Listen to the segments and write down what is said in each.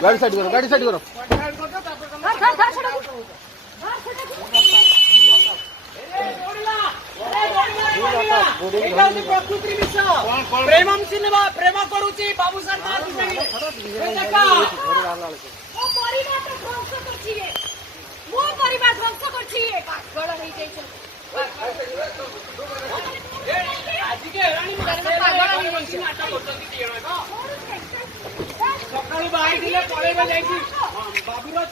गाड़ी साइड करो, गाड़ी साइड करो। प्रेम सिनेमा प्रेम करूची बाबू सरकार सकाळी बाहेर दिले पळेबा जायची बाबूला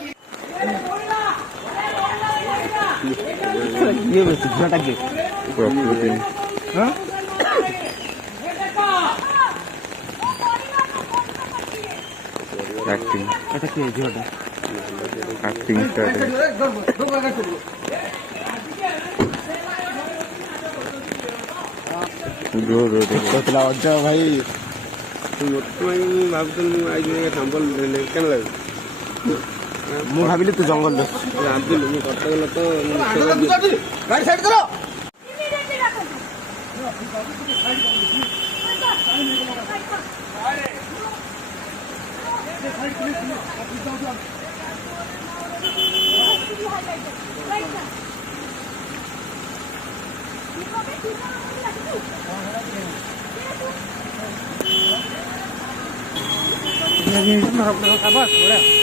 ये बस झटा के प्रकृति हां एक्टिंग ऐसा के झटा एक्टिंग स्टार्ट जो कतला अच्छा भाई ମୁଁ ଭାବିଲି ତୁ ଜଙ୍ଗଲ ଗାଡ଼ି ସାଇଡ୍ କର। बस